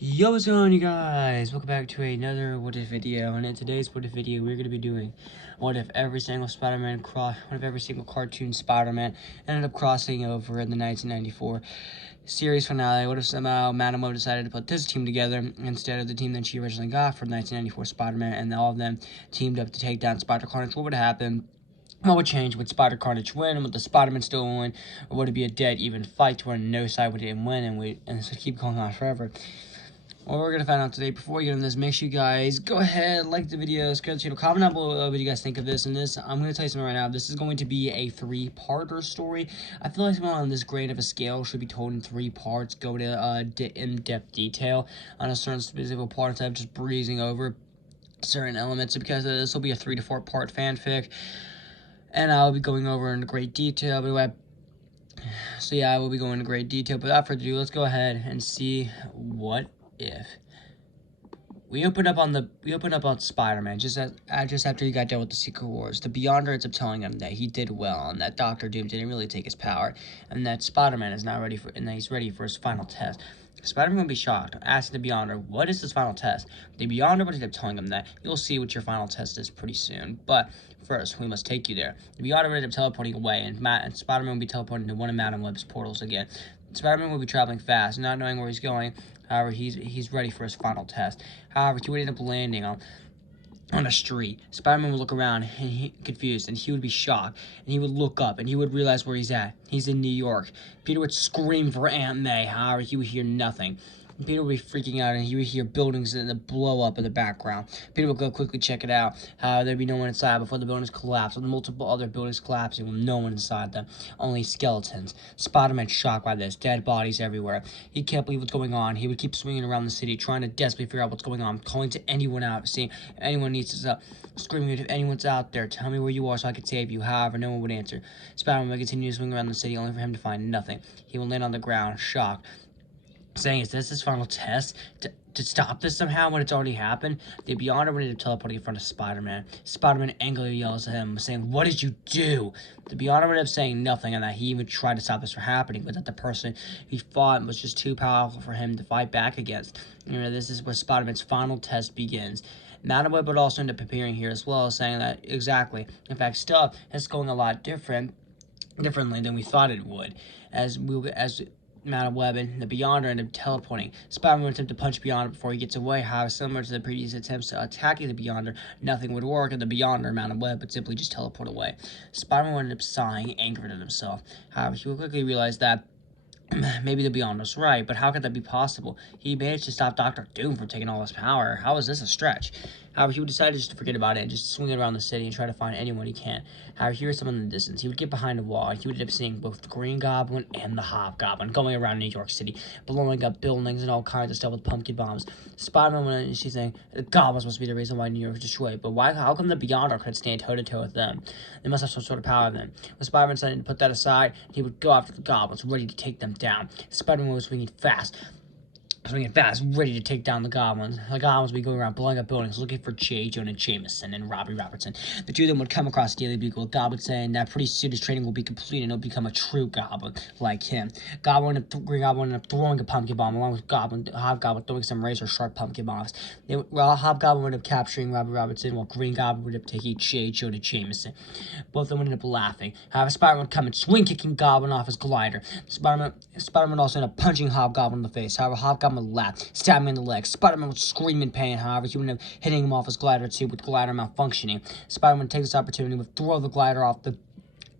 Yo, what's going on, you guys? Welcome back to another What If video, and in today's What If video, we're going to be doing what if every single cartoon Spider-Man ended up crossing over in the 1994 series finale. What if somehow Madam Web decided to put this team together instead of the team that she originally got from 1994 Spider-Man, and all of them teamed up to take down Spider-Carnage? What would happen? What would change? Would Spider-Carnage win? Would the Spider-Man still win? Or would it be a dead even fight to where no side would win, and this would keep going on forever? Well, we're going to find out today. Before we get into this, make sure you guys go ahead, like the video, subscribe to the channel, comment down below what you guys think of this. And this, I'm going to tell you something right now. This is going to be a three-parter story. I feel like something on this great of a scale should be told in 3 parts, go to in-depth detail on a certain specific part instead of just breezing over certain elements, because this will be a 3 to 4 part fanfic, and I'll be going over in great detail. So yeah, I will be going into great detail. But without further ado, let's go ahead and see what if we open up on Spider-Man just after he got done with the Secret Wars. The Beyonder ends up telling him that he did well and that Doctor Doom didn't really take his power, and that Spider-Man is not ready for, and that he's ready for his final test. Spider-Man will be shocked, asking the Beyonder, what is his final test? The Beyonder would end up telling him that you'll see what your final test is pretty soon, but first, we must take you there. The Beyonder would end up teleporting away, and Spider-Man will be teleporting to one of Madam Web's portals again. Spider-Man will be traveling fast, not knowing where he's going. However, he's ready for his final test. However, he would end up landing on a street. Spider-Man would look around, and confused, and he would be shocked, and he would look up, and he would realize where he's at. He's in New York. Peter would scream for Aunt May. However, he would hear nothing. Peter would be freaking out, and he would hear buildings that blow up in the background. Peter would go quickly check it out. There'd be no one inside before the buildings collapsed, with multiple other buildings collapsing with no one inside them, only skeletons. Spider-Man, shocked by this, dead bodies everywhere. He can't believe what's going on. He would keep swinging around the city, trying to desperately figure out what's going on, calling to anyone out, seeing if anyone needs to screaming, if anyone's out there, tell me where you are so I can save you. However, no one would answer. Spider-Man would continue to swing around the city, only for him to find nothing. He would land on the ground, shocked, saying, is this his final test? To stop this somehow when it's already happened? The Beyonder would end up teleporting in front of Spider-Man. Spider-Man angrily yells at him, saying, what did you do? The Beyonder would end up saying nothing, and that he even tried to stop this from happening, but that the person he fought was just too powerful for him to fight back against. This is where Spider-Man's final test begins. Madam Web would also end up appearing here as well, saying that exactly. In fact, stuff is going a lot differently than we thought it would. As Madam Web and the Beyonder end up teleporting. Spider-Man would attempt to punch Beyonder before he gets away. However, similar to the previous attempts to attacking the Beyonder, nothing would work, and the Beyonder, Madam Web, would simply just teleport away. Spider-Man would end up sighing, angered at himself. However, he would quickly realize that maybe the Beyonder's right, but how could that be possible? He managed to stop Dr. Doom from taking all his power. How is this a stretch? However, he would decide just to forget about it and just swing it around the city and try to find anyone he can. However, he hears someone in the distance. He would get behind a wall, and he would end up seeing both the Green Goblin and the Hobgoblin going around New York City, blowing up buildings and all kinds of stuff with pumpkin bombs. Spider-Man went in and she's saying, the Goblins must be the reason why New York was destroyed, but how come the Beyonder could stand toe-to-toe with them? They must have some sort of power then. When Spider-Man decided to put that aside, he would go after the Goblins, ready to take them down. Spider-Man was swinging fast, ready to take down the Goblins. The Goblins would be going around blowing up buildings, looking for J. Jonah Jameson and Robbie Robertson. The two of them would come across Daily Bugle, with Goblin saying that pretty soon his training will be complete and he'll become a true Goblin like him. Green Goblin ended up throwing a pumpkin bomb, along with Hobgoblin throwing some razor-sharp pumpkin bombs. Hobgoblin would end up capturing Robbie Robertson, while Green Goblin would end up taking J. Jonah Jameson. Both of them would end up laughing. However, Spider-Man would come and swing, kicking Goblin off his glider. Spider-Man would also end up punching Hobgoblin in the face. However, Hobgoblin would laugh, stab him in the leg. Spider-Man would scream in pain. However, he would end up hitting him off his glider too, with the glider malfunctioning. Spider-Man would take this opportunity to throw the glider off the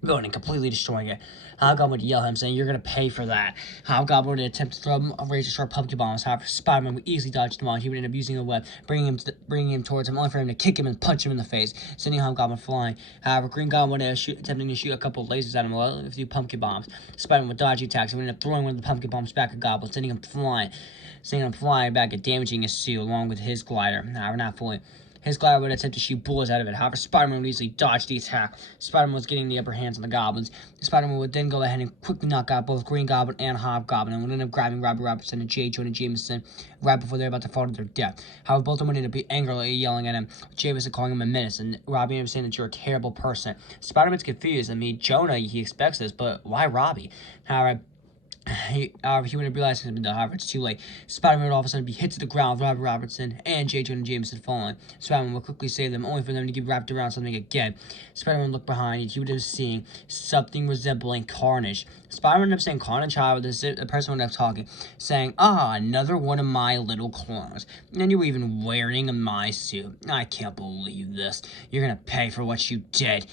building, completely destroying it. Hobgoblin would yell at him, saying, you're going to pay for that. Hobgoblin would attempt to throw him a razor-sharp pumpkin bombs. However, Spider-Man would easily dodge them all. He would end up using the web, bringing him towards him, only for him to kick him and punch him in the face, sending Hobgoblin flying. However, Green Goblin would attempting to shoot a couple of lasers at him with a few pumpkin bombs. Spider-Man would dodge the attacks and would end up throwing one of the pumpkin bombs back at Goblin, sending him flying back and damaging his suit along with his glider. However, not fully. His glider would attempt to shoot bullets out of it. However, Spider-Man would easily dodge the attack. Spider-Man was getting the upper hands on the Goblins. Spider-Man would then go ahead and quickly knock out both Green Goblin and Hobgoblin, and would end up grabbing Robbie Robertson and J. Jonah Jameson right before they were about to fall to their death. However, both of them would end up angrily yelling at him, Jameson calling him a menace, and Robbie ended up saying that you're a terrible person. Spider-Man's confused. I mean, Jonah, he expects this, but why Robbie? However, He would have realized something, though. However, it's too late. Spider-Man would all of a sudden be hit to the ground with Robert Robertson and J. Jonah Jameson falling. Spider-Man would quickly save them, only for them to get wrapped around something again. Spider-Man looked behind, and he would have seen something resembling carnage. Spider-Man ended up saying carnage, however, the person would end up talking, saying, another one of my little clones. And you were even wearing my suit. I can't believe this. You're gonna pay for what you did.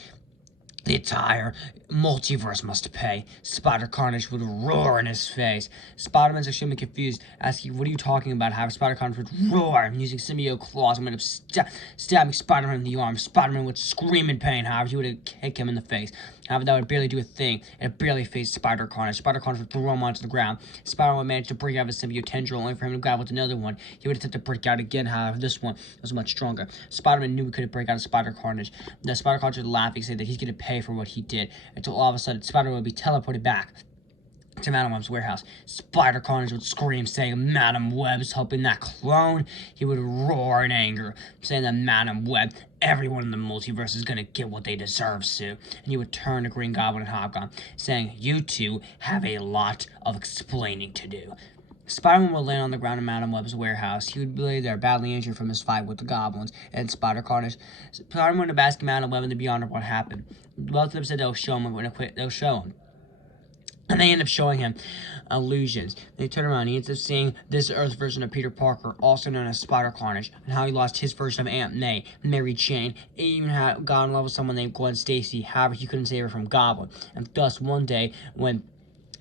The entire multiverse must pay. Spider Carnage would roar in his face. Spider-Man's extremely confused, asking, what are you talking about? How Spider Carnage would roar, using symbiote claws and would have stabbing Spider-Man in the arm. Spider-Man would scream in pain, however, he would have kicked him in the face. However, that would barely do a thing. It barely faced Spider Carnage. Spider Carnage would throw him onto the ground. Spider-Man would manage to break out of his symbiote tendril, only for him to grab with another one. He would attempt to break out again, however, this one was much stronger. Spider-Man knew he couldn't break out of Spider Carnage. The Spider Carnage would laugh, saying that he's going to pay for what he did, until all of a sudden Spider-Man would be teleported back to Madam Web's warehouse. Spider Carnage would scream, saying Madam Web's helping that clone. He would roar in anger, saying that Madam Web, everyone in the multiverse is gonna get what they deserve, Sue. And he would turn to Green Goblin and Hobgoblin, saying, you two have a lot of explaining to do. Spider-Man would land on the ground in Madam Web's warehouse. He would be there, badly injured from his fight with the goblins and Spider Carnage. Spider-Man would ask Madam Web and the Beyonder what happened. Both of them said they'll show him when they quit. They'll show him. And they end up showing him illusions. They turn around. He ends up seeing this Earth version of Peter Parker, also known as Spider Carnage, and how he lost his version of Aunt May, Mary Jane, even had got in love with someone named Gwen Stacy. However, he couldn't save her from Goblin. And thus, one day, when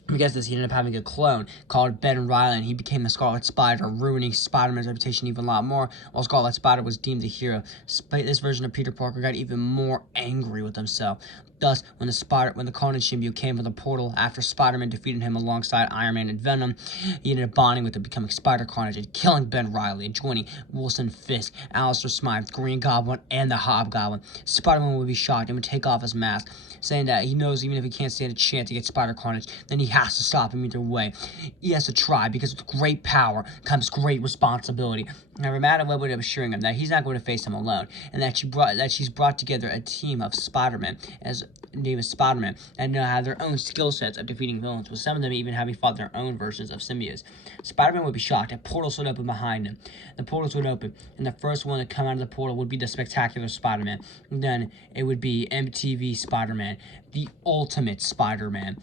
because this, he ended up having a clone called Ben Reilly, and he became the Scarlet Spider, ruining Spider-Man's reputation even a lot more, while Scarlet Spider was deemed a hero. This version of Peter Parker got even more angry with himself. Thus, when the Carnage symbiote came from the portal after Spider-Man defeated him alongside Iron Man and Venom, he ended up bonding with him, becoming Spider Carnage, and killing Ben Reilly, and joining Wilson Fisk, Alistair Smythe, Green Goblin, and the Hobgoblin. Spider-Man would be shocked and would take off his mask, saying that he knows even if he can't stand a chance to get Spider Carnage, then he has to stop him either way. He has to try, because with great power comes great responsibility. However, Madam Web would have assuring him that he's not going to face him alone, and that she's brought together a team of Spider-Man, as named as Spider-Man, and have their own skill sets of defeating villains, with some of them even having fought their own versions of symbiotes. Spider-Man would be shocked, and portals would open behind him. The portals would open, and the first one to come out of the portal would be the Spectacular Spider-Man. Then it would be MTV Spider-Man, the Ultimate Spider-Man,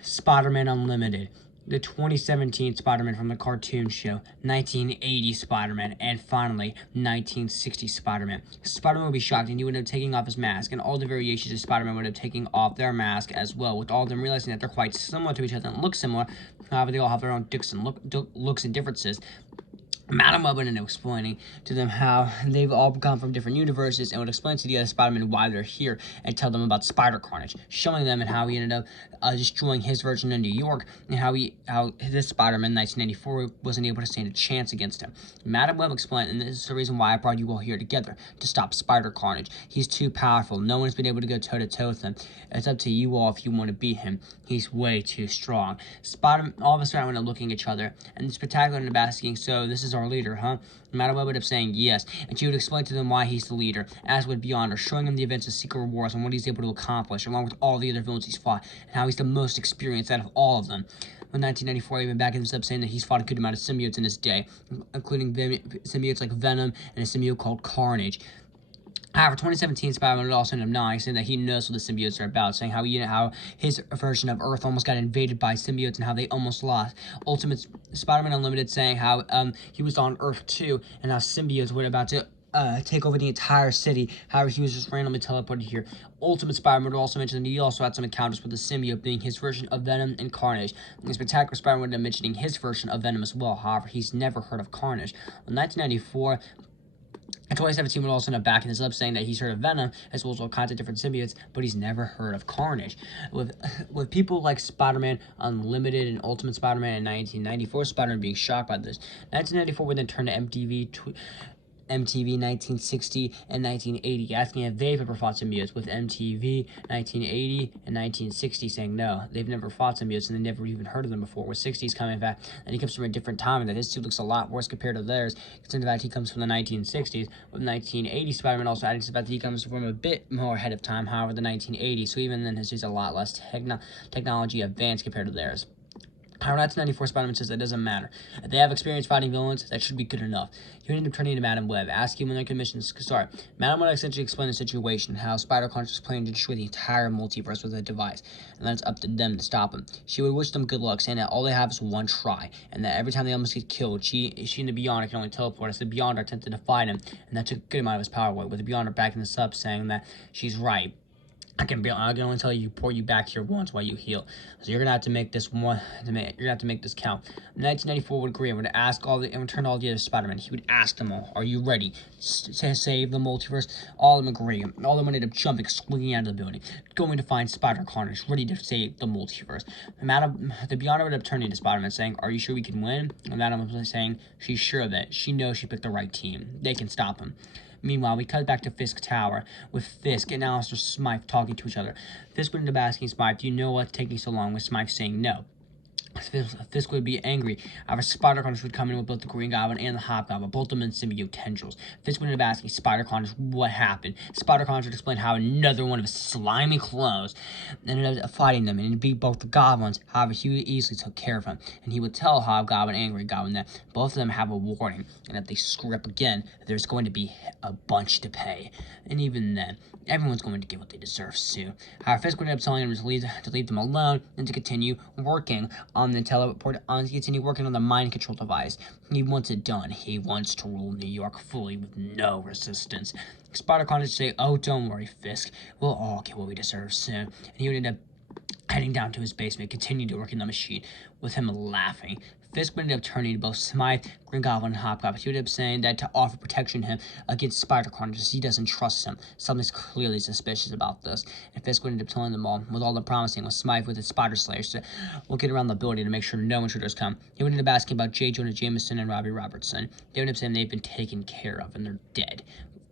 Spider-Man Unlimited, the 2017 Spider-Man from the cartoon show, 1980 Spider-Man, and finally, 1960 Spider-Man. Spider-Man would be shocked, and he would end up taking off his mask, and all the variations of Spider-Man would have taken off their mask as well, with all of them realizing that they're quite similar to each other and look similar. However, they all have their own looks and differences. Madam Web would end up explaining to them how they've all come from different universes, and would explain to the other Spider-Man why they're here, and tell them about Spider Carnage, showing them and how he ended up destroying his version in New York, and how this Spider-Man in 1994 wasn't able to stand a chance against him. Madam Web explained, and this is the reason why I brought you all here together, to stop Spider Carnage. He's too powerful. No one's been able to go toe-to-toe with him. It's up to you all if you want to beat him. He's way too strong. All of us started looking at each other, and the Spectacular ended up asking, so this is our leader, huh? Madam Web would have saying yes, and she would explain to them why he's the leader, as would Beyonder, showing him the events of Secret Wars and what he's able to accomplish, along with all the other villains he's fought, and how he's the most experienced out of all of them. In 1994, even backing this up, saying that he's fought a good amount of symbiotes in his day, including symbiotes like Venom and a symbiote called Carnage. However, 2017 Spider-Man would also end up knowing, saying that he knows what the symbiotes are about, saying how his version of Earth almost got invaded by symbiotes and how they almost lost. Ultimate Spider-Man Unlimited saying how he was on Earth too, and how symbiotes were about to take over the entire city. However, he was just randomly teleported here. Ultimate Spider-Man would also mention that he also had some encounters with the symbiote, being his version of Venom and Carnage. And Spectacular Spider-Man would end up mentioning his version of Venom as well. However, he's never heard of Carnage. In 1994, in 2017, would also end up backing this up, saying that he's heard of Venom, as well as all kinds of different symbiotes, but he's never heard of Carnage. With people like Spider-Man Unlimited and Ultimate Spider-Man in 1994, Spider-Man being shocked by this. 1994 would then turn to MTV 1960 and 1980, asking if they've ever fought symbiotes, with MTV 1980 and 1960 saying no, they've never fought symbiotes and they never even heard of them before, with 60s coming back, and he comes from a different time, and that his suit looks a lot worse compared to theirs, considering the fact he comes from the 1960s, with 1980 Spider-Man also adding to the fact that he comes from a bit more ahead of time, however, the 1980s, so even then his is a lot less technology advanced compared to theirs. However, 1994 Spider-Man says that doesn't matter. If they have experience fighting villains, that should be good enough. He would end up turning to Madam Web, asking when their commissions could start. Madam Web essentially explained the situation, how Spider-Conch was planning to destroy the entire multiverse with a device, and that it's up to them to stop him. She would wish them good luck, saying that all they have is one try, and that every time they almost get killed, she and the Beyonder can only teleport, as the Beyonder attempted to fight him, and that took a good amount of his power away, with the Beyonder backing this up, saying that she's right. I can only tell you pour you back here once while you heal. So you're gonna have to make this one. You're gonna have to make this count. 1994 would agree and would ask and would turn to all the other Spider-Men. He would ask them all, "Are you ready to save the multiverse?" All of them agree. All of them ended up jumping, swinging out of the building, going to find Spider-Carnage, ready to save the multiverse. The Beyonder would have turned to Spider-Man, saying, "Are you sure we can win?" And Madam was saying, "She's sure of it. She knows she picked the right team. They can stop him." Meanwhile, we cut back to Fisk Tower, with Fisk and Alistair Smythe talking to each other. Fisk would end up asking Smythe, "Do you know what's taking so long?" with Smythe saying no. Fisk would be angry. However, Spider-Conch would come in with both the Green Goblin and the Hobgoblin, both of them in symbiote tendrils. Fisk would end up asking Spider-Conch what happened. Spider-Conch would explain how another one of his slimy clones ended up fighting them and beat both the goblins. However, he easily took care of him, and he would tell Hobgoblin and Green Goblin that both of them have a warning, and if they screw up again, there's going to be a bunch to pay. And even then, everyone's going to get what they deserve soon. However, Fisk would end up telling him to leave them alone and to continue working on the mind control device. He wants it done. He wants to rule New York fully with no resistance. Spider-Con would say, "Oh, don't worry, Fisk. We'll all get what we deserve soon." And he would end up heading down to his basement, continuing to work in the machine, with him laughing. Fisk would end up turning to both Smythe, Green Goblin, and Hobgoblin. He would end up saying that to offer protection to him against Spider-Con, because he doesn't trust him. Something's clearly suspicious about this. And Fisk would end up telling them all, with all the promising, with Smythe with his Spider Slayers, to look around the building to make sure no intruders come. He would end up asking about J. Jonah Jameson and Robbie Robertson. They would end up saying they've been taken care of and they're dead.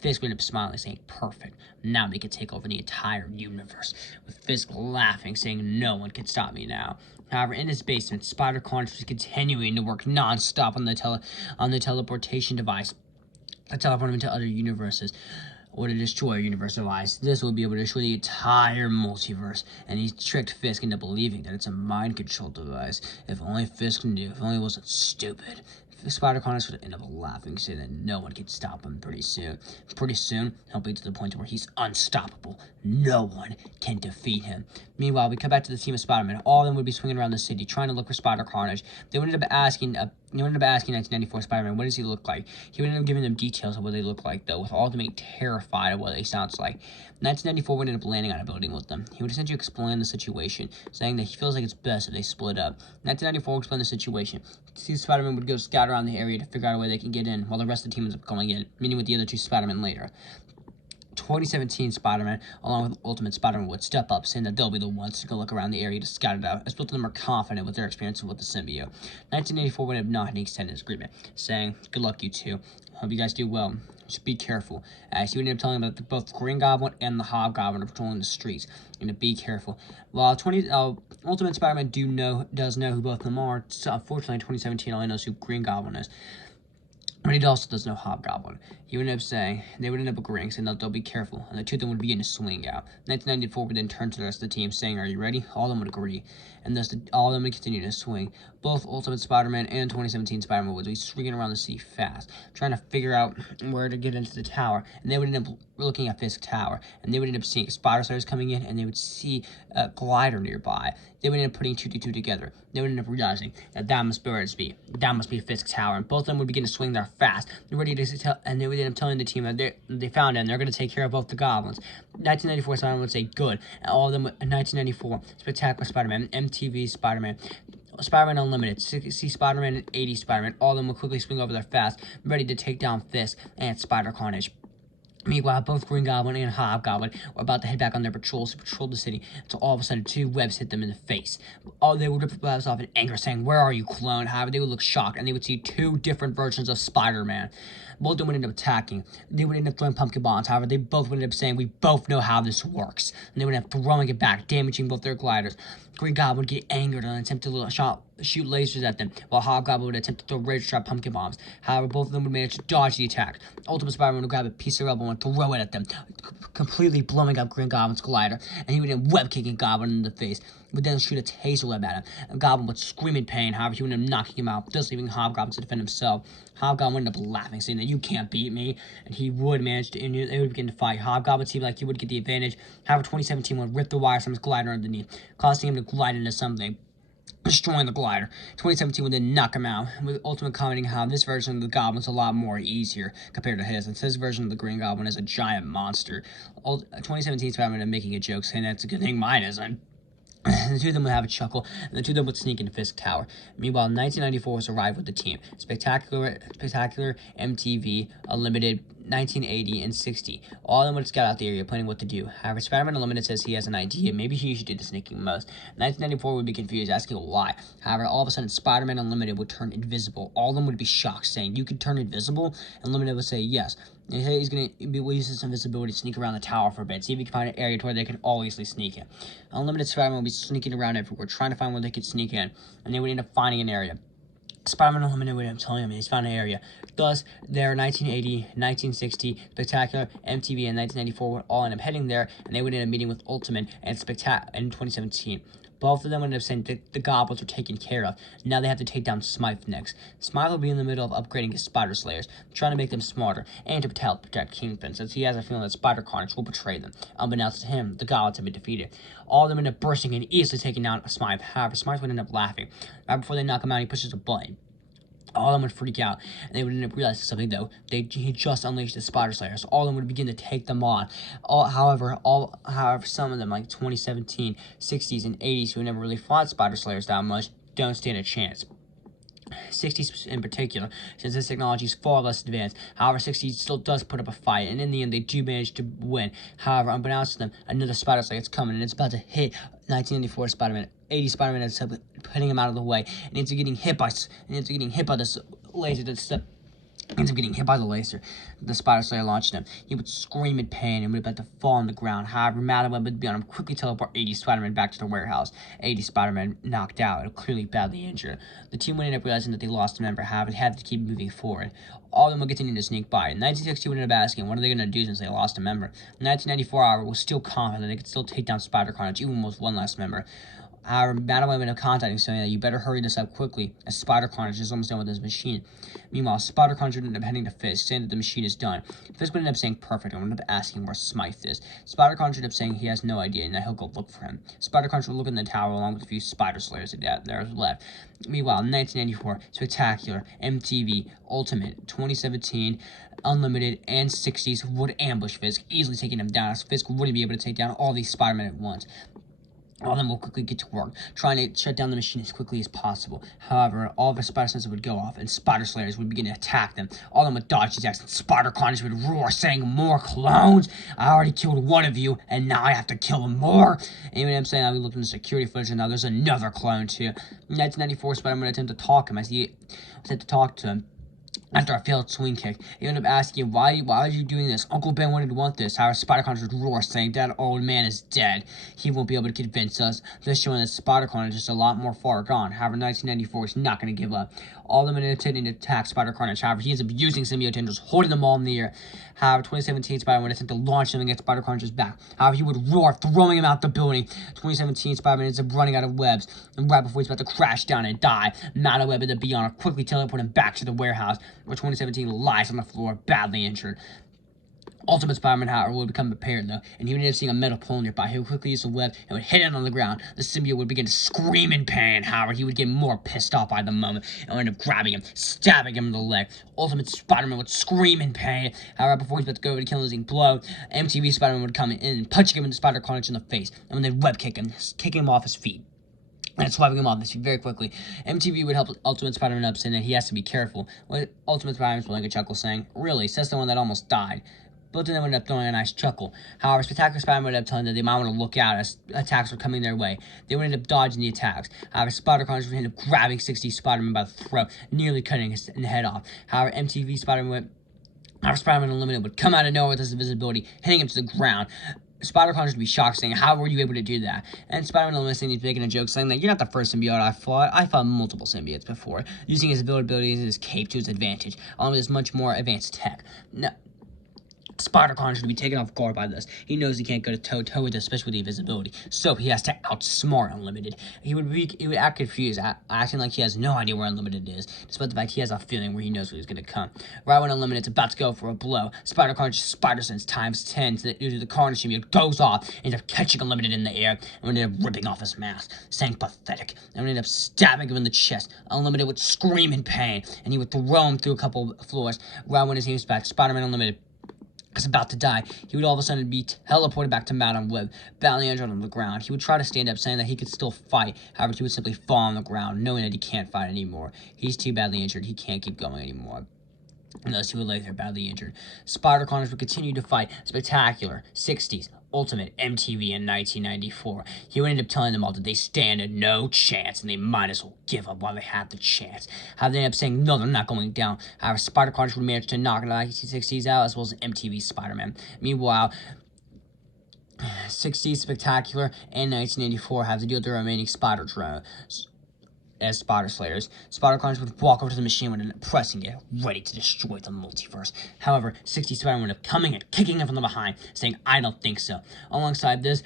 Fisk would end up smiling, saying, "Perfect. Now we can take over the entire universe." With Fisk laughing, saying, "No one can stop me now." However, in his basement, Spider-Conch was continuing to work non-stop on the teleportation device to teleport him into other universes, or to destroy universe device. This will be able to destroy the entire multiverse, and he tricked Fisk into believing that it's a mind control device. If only Fisk knew, if only he wasn't stupid. Spider-Conch would end up laughing, saying that no one can stop him pretty soon. Pretty soon, he'll be to the point where he's unstoppable. No one can defeat him. Meanwhile, we come back to the team of Spider-Man. All of them would be swinging around the city, trying to look for Spider-Carnage. They would end up asking 1994 Spider-Man, what does he look like? He would end up giving them details of what they look like, though, with all of them being terrified of what they sounds like. 1994 would end up landing on a building with them. He would essentially explain the situation, saying that he feels like it's best if they split up. 1994 would explain the situation. Spider-Man would go scout around the area to figure out a way they can get in, while the rest of the team ends up going in, meeting with the other two Spider-Men later. 2017 Spider-Man, along with Ultimate Spider-Man, would step up, saying that they'll be the ones to go look around the area to scout it out, as both of them are confident with their experience with the symbiote. 1984 would have not extended his agreement, saying, "Good luck, you two. Hope you guys do well. Just be careful." As he would end up telling them that both the Green Goblin and the Hobgoblin are patrolling the streets, and to be careful. While Ultimate Spider-Man does know who both of them are, so unfortunately, 2017 only knows who Green Goblin is. But he also does know Hobgoblin. He would end up saying, they would end up agreeing, saying that they'll be careful, and the two of them would begin to swing out. 1994 would then turn to the rest of the team, saying, "Are you ready?" All of them would agree, and thus all of them would continue to swing. Both Ultimate Spider-Man and 2017 Spider-Man would be swinging around the city fast, trying to figure out where to get into the tower, and they would end up looking at Fisk Tower, and they would end up seeing Spider Slayers coming in, and they would see a glider nearby. They would end up putting 2 to 2 together. They would end up realizing that must be where it's be. That must be Fisk Tower, and both of them would begin to swing there fast. They're ready to tell, and they would end up telling the team that they found it, and they're going to take care of both the goblins. 1994 Spider-Man would say, "Good," and all of them. 1994 Spectacular Spider-Man, MTV Spider-Man, Spider-Man Unlimited, 60 Spider-Man, and 80 Spider-Man. All of them will quickly swing over there fast, ready to take down Fisk and Spider-Carnage. Meanwhile, both Green Goblin and Hobgoblin were about to head back on their patrols to patrol the city, until all of a sudden 2 webs hit them in the face. They would rip the webs off in anger, saying, "Where are you, clone?" However, they would look shocked, and they would see 2 different versions of Spider-Man. Both of them would end up attacking. They would end up throwing pumpkin bombs. However, they both would end up saying, "We both know how this works." And they would end up throwing it back, damaging both their gliders. Green Goblin would get angered and attempt to shoot lasers at them, while Hobgoblin would attempt to throw Razor Strap pumpkin bombs. However, both of them would manage to dodge the attack. Ultimate Spider-Man would grab a piece of rubble and throw it at them, completely blowing up Green Goblin's glider, and he would end web kicking Goblin in the face. would then shoot a taser web at him. A Goblin would scream in pain, however, he would end up knocking him out, thus leaving Hobgoblin to defend himself. Hobgoblin would end up laughing, saying that you can't beat me, and he would manage to, and they would begin to fight. Hobgoblin seemed like he would get the advantage, however, 2017 would rip the wires from his glider underneath, causing him to glide into something, destroying the glider. 2017 would then knock him out, with Ultimate commenting how this version of the Goblin is a lot more easier compared to his, and his version of the Green Goblin is a giant monster. 2017 Spider-Man making a joke saying that's a good thing mine isn't. The two of them would have a chuckle, and the two of them would sneak into Fisk Tower. Meanwhile, 1994 was arrived with the team. Spectacular, MTV, Unlimited, 1980, and 60. All of them would scout out the area, planning what to do. However, Spider-Man Unlimited says he has an idea. Maybe he should do the sneaking most. 1994 would be confused, asking why. However, all of a sudden, Spider-Man Unlimited would turn invisible. All of them would be shocked, saying, "You can turn invisible?" Unlimited would say, "Yes." They say he's going to use his invisibility to sneak around the tower for a bit, see if he can find an area to where they can all easily sneak in. Unlimited Spider-Man would be sneaking around everywhere, trying to find where they could sneak in, and they would end up finding an area. Spider-Man Unlimited would end up telling him he's found an area. Thus, their 1980, 1960, Spectacular, MTV, and 1994 would all end up heading there, and they would end up meeting with Ultimate and in 2017. Both of them would end up saying that the Goblins were taken care of. Now they have to take down Smythe next. Smythe will be in the middle of upgrading his Spider Slayers, trying to make them smarter, and to protect Kingpin, since he has a feeling that Spider Carnage will betray them. Unbeknownst to him, the Goblins have been defeated. All of them end up bursting and easily taking down Smythe. However, Smythe would end up laughing. Right before they knock him out, he pushes a button. All of them would freak out, and they would end up realizing something, though. He just unleashed the Spider Slayers. All of them would begin to take them on. However, some of them, like 2017, 60s, and 80s, who never really fought Spider Slayers that much, don't stand a chance. 60s in particular, since this technology is far less advanced. However, 60s still does put up a fight, and in the end, they do manage to win. However, unbeknownst to them, another Spider Slayer is coming, and it's about to hit 1994 Spider-Man. 80 Spider-Man ends up putting him out of the way, and ends up getting hit by this laser ends up getting hit by the laser. The Spider Slayer launched him. He would scream in pain and would about to fall on the ground. However, Madam Web would be on him, quickly teleport 80 Spider-Man back to the warehouse. 80 Spider-Man knocked out and clearly badly injured. The team would end up realizing that they lost a member, however, they had to keep moving forward. All of them would continue to sneak by. In 1960 would end up asking, what are they going to do since they lost a member? 1994, however, was still confident that they could still take down Spider Carnage, even with one less member. However, Madam Web ended up contacting, saying that you better hurry this up quickly, as Spider Carnage is almost done with his machine. Meanwhile, Spider Carnage would end up heading to Fisk, saying that the machine is done. Fisk would end up saying perfect, and would end up asking where Smythe is. Spider Carnage would end up saying he has no idea, and that he'll go look for him. Spider Carnage would look in the tower along with a few Spider Slayers that there left. Meanwhile, in 1994, Spectacular, MTV, Ultimate, 2017, Unlimited, and 60s would ambush Fisk, easily taking him down, as Fisk wouldn't be able to take down all these Spider-Men at once. All of them will quickly get to work, trying to shut down the machine as quickly as possible. However, all of the Spider Slayers would go off, and Spider Slayers would begin to attack them. All of them would dodge attacks, and Spider Carnage would roar, saying, "More clones! I already killed one of you, and now I have to kill more!" And even I'm saying, I'll be looking at the security footage, and now there's another clone, too. In 1994, Spider-Man would attempt to talk him, to him. After a failed swing kick, he ended up asking, why are you doing this? Uncle Ben wanted to want this. However, Spider Carnage would roar, saying that old man is dead. He won't be able to convince us. This showing that Spider Carnage is a lot more far gone. However, 1994 is not going to give up. All of them are intending to attack Spider Carnage. However, he ends up using symbiote tendrils, holding them all in the air. However, 2017 Spider-Man would attempt to launch them against Spider Carnage's back. However, he would roar, throwing him out the building. 2017 Spider-Man ends up running out of webs, and right before he's about to crash down and die, Madam Web and the Beyond quickly teleport him back to the warehouse, where 2017 lies on the floor, badly injured. Ultimate Spider-Man, however, would become prepared, though, and he would end up seeing a metal pole nearby. He would quickly use the web and would hit it on the ground. The symbiote would begin to scream in pain. However, he would get more pissed off by the moment and would end up grabbing him, stabbing him in the leg. Ultimate Spider-Man would scream in pain. However, before he's about to go over to kill him, blow, MTV Spider-Man would come in and punching him in the Spider Carnage in the face, and then web kick him, kicking him off his feet. And swiping him off his feet very quickly. MTV would help Ultimate Spider-Man up, saying that he has to be careful. Ultimate Spider-Man was pulling a chuckle, saying, "Really? Says the one that almost died." Both of them would end up throwing a nice chuckle. However, Spectacular Spider-Man would end up telling them they might want to look out as attacks were coming their way. They would end up dodging the attacks. However, Spider Carnage would end up grabbing 60 Spider-Man by the throat, nearly cutting his head off. However, Spider-Man Unlimited would come out of nowhere with his invisibility, hitting him to the ground. Spider Carnage would be shocked, saying, "How were you able to do that?" And Spider-Man Unlimited saying he's making a joke, saying that you're not the first symbiote I fought. I fought multiple symbiotes before, using his abilities and his cape to his advantage, along with his much more advanced tech. Now, Spider-Carnage would be taken off guard by this. He knows he can't go toe-to-toe with this, especially with the invisibility. So he has to outsmart Unlimited. He would act confused, acting like he has no idea where Unlimited is, despite the fact he has a feeling where he knows where he's going to come. Right when Unlimited's about to go for a blow, Spider-Carnage Spider-Sense times 10 due to the Carnage symbiote goes off, ends up catching Unlimited in the air, and ended up ripping off his mask, saying pathetic, and ended up stabbing him in the chest. Unlimited would scream in pain, and he would throw him through a couple of floors. Right when his name was back, Spider-Man Unlimited was about to die. He would all of a sudden be teleported back to Madam Web, battling injured on the ground. He would try to stand up, saying that he could still fight. However, he would simply fall on the ground, knowing that he can't fight anymore. He's too badly injured. He can't keep going anymore. Unless he would lay there badly injured. Spider-Carnage would continue to fight Spectacular, 60s, Ultimate, MTV in 1994. He would end up telling them all that they stand a no chance and they might as well give up while they have the chance. How they end up saying, no, they're not going down. However, Spider-Carnage would manage to knock the 1960s out as well as MTV Spider-Man. Meanwhile, 60s, Spectacular, and 1984 have to deal with the remaining Spider drones as Spider Slayers. Spider-Carnage would walk over to the machine and end up pressing it, ready to destroy the multiverse. However, 60 Spider-Man would end up coming and kicking him from the behind, saying, I don't think so. Alongside this,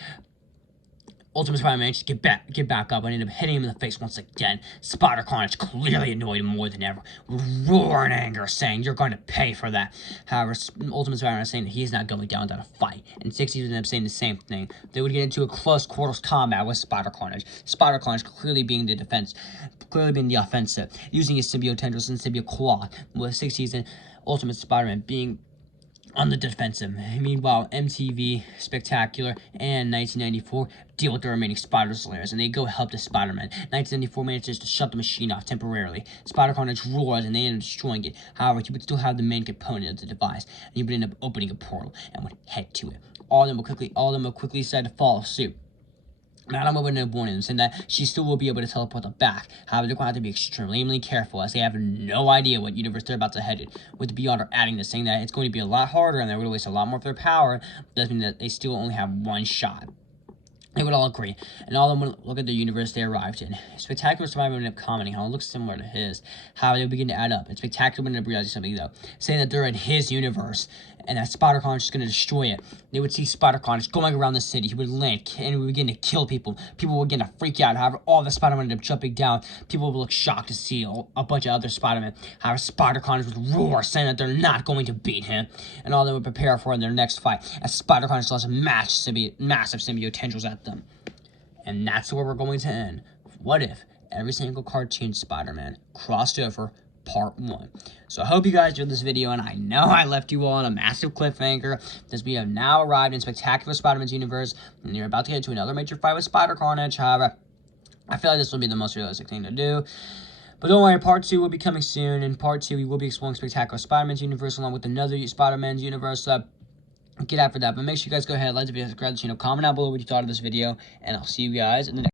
Ultimate Spider-Man managed to get back up and ended up hitting him in the face once again. Spider-Carnage, clearly annoyed more than ever, would roar in anger, saying, you're going to pay for that. However, Ultimate Spider-Man is saying that he's not going down without a fight, and 60 would end up saying the same thing. They would get into a close quarters combat with Spider-Carnage. Spider-Carnage clearly being the offensive, using his symbiote tendrils and symbiote claw, with 60s and Ultimate Spider-Man being on the defensive. Meanwhile, MTV, Spectacular, and 1994 deal with the remaining Spider Slayers, and they go help the Spider-Man. 1994 manages to shut the machine off temporarily. Spider-Carnage roars, and they end up destroying it. However, he would still have the main component of the device, and he would end up opening a portal and would head to it. All of them would quickly decide to follow suit. Madam Web would end up warning them, saying that she still will be able to teleport them back. However, they're going to have to be extremely careful, as they have no idea what universe they're about to head in. With the Beyonder adding this, saying that it's going to be a lot harder, and they're going to waste a lot more of their power, does mean that they still only have one shot. They would all agree, and all of them would look at the universe they arrived in. Spectacular Spider-Man would end up commenting how it looks similar to his. However, they would begin to add up, and Spectacular would end up realizing something, though, saying that they're in his universe, and that Spider-Carnage is going to destroy it. They would see Spider-Carnage going around the city. He would land, and he would begin to kill people. People would begin to freak out. However, all the Spider-Man would end up jumping down. People would look shocked to see a bunch of other Spider-Man. However, Spider-Carnage would roar, saying that they're not going to beat him, and all of them would prepare for their next fight, as Spider-Carnage launches massive symbiote tendrils at them. And that's where we're going to end. What if every single cartoon Spider-Man crossed over part 1? So I hope you guys enjoyed this video, and I know I left you all on a massive cliffhanger, because we have now arrived in Spectacular Spider-Man's universe, and you're about to get into another major fight with Spider-Carnage. However, I feel like this will be the most realistic thing to do. But don't worry, part 2 will be coming soon. In part 2, we will be exploring Spectacular Spider-Man's universe, along with another Spider-Man's universe. Get out for that, but make sure you guys go ahead, like the video, subscribe to the channel, comment down below what you thought of this video, and I'll see you guys in the next